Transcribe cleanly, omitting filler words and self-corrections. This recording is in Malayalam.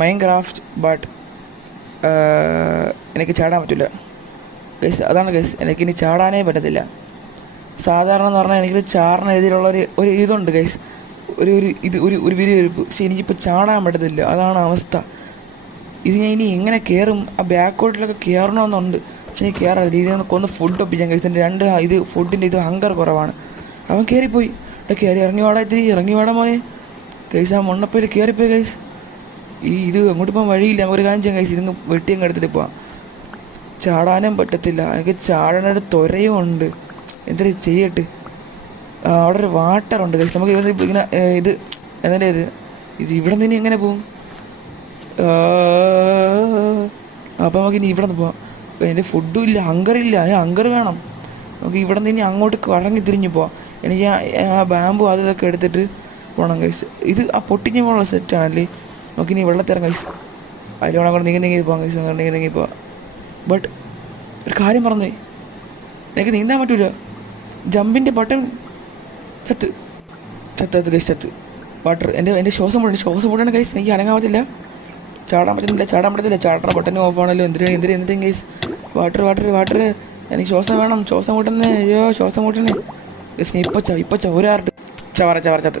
മൈൻക്രാഫ്റ്റ് ബട്ട് എനിക്ക് ചാടാൻ പറ്റില്ല ഗൈസ്. അതാണ് ഗൈസ്, എനിക്കിനി ചാടാനേ പറ്റത്തില്ല. സാധാരണ എന്ന് പറഞ്ഞാൽ എനിക്കൊരു ചാറിന് രീതിയിലുള്ള ഒരു ഇതുണ്ട് ഗൈസ്, ഒരു വിരിവെരുപ്പ്. പക്ഷെ എനിക്കിപ്പോൾ ചാടാൻ പറ്റത്തില്ല, അതാണ് അവസ്ഥ. ഇത് ഞാൻ ഇനി എങ്ങനെ കയറും? ആ ബാക്കോട്ടിലൊക്കെ കയറണമെന്നുണ്ട്, പക്ഷെ എനിക്ക് കയറാതെ ഇതിൽ കൊന്ന് ഫുഡ് ഒപ്പിച്ചാൽ ഗൈസ്. എൻ്റെ ഇത് ഫുഡിൻ്റെ ഇത് ഹങ്കർ കുറവാണ്. അവൻ കയറിപ്പോയി. കയറി ഇറങ്ങി വാടാ മോനെ ഗൈസ്. ആ മണ്ണപ്പയിൽ കയറിപ്പോയി ഗൈസ്. ഇത് അങ്ങോട്ട് പോകാൻ വഴിയില്ല. ഒരു കാര്യം ചെയ്യാം ഗൈസ്, ഇതിങ്ങ് വെട്ടിയങ്ങ് എടുത്തിട്ട് പോവാം. ചാടാനും പറ്റത്തില്ല, എനിക്ക് ചാടാനൊരു ത്വരയും ഉണ്ട്. എന്തൊരു ചെയ്യട്ട്. അവിടെ ഒരു വാട്ടറുണ്ട് ഗൈസ്. നമുക്ക് ഇവിടെ ഇങ്ങനെ ഇത് എന്താ ഇത് ഇവിടെ നിന്ന് എങ്ങനെ പോകും? അപ്പോൾ നമുക്ക് ഇനി ഇവിടെ നിന്ന് പോവാം. എൻ്റെ ഫുഡും ഇല്ല, ഹങ്കറില്ല. ഹങ്കർ വേണം. നമുക്ക് ഇവിടെ നിന്ന് അങ്ങോട്ട് കറങ്ങി തിരിഞ്ഞ് പോവാം. എനിക്ക് ആ ബാമ്പു അതൊക്കെ എടുത്തിട്ട് പോകണം ഗൈസ്. ഇത് ആ പൊട്ടിഞ്ഞ പോലുള്ള സെറ്റാണല്ലേ. നമുക്കിനി വെള്ളത്തിറങ്ങാം ഗൈസ്. അതിലൂടെ കൂടെ നീങ്ങി പോകാം ഗൈസ്. നീങ്ങി പോവാം. ബട്ട് ഒരു കാര്യം പറഞ്ഞേ, എനിക്ക് നീന്താൻ പറ്റൂല. ജമ്പിൻ്റെ ബട്ടൺ ചത്ത് ഗൈസ്. വാട്ടർ എൻ്റെ ശ്വാസം മുട്ടാണ് ഗൈസ്. എനിക്ക് അനങ്ങാൻ പറ്റില്ല, ചാടാൻ പറ്റത്തില്ല. ചാടണ ബട്ടൺ ഓഫ് ആണല്ലോ. എന്തിനും ഗൈസ്. വാട്ടർ എനിക്ക് ശ്വാസം വേണം. ശ്വാസം മുട്ടുന്നേ. അയ്യോ ശ്വാസം മുട്ടണേ ഗൈസ്. ഇപ്പൊ ഒരാറുണ്ട് ചവറ ചത്ത്.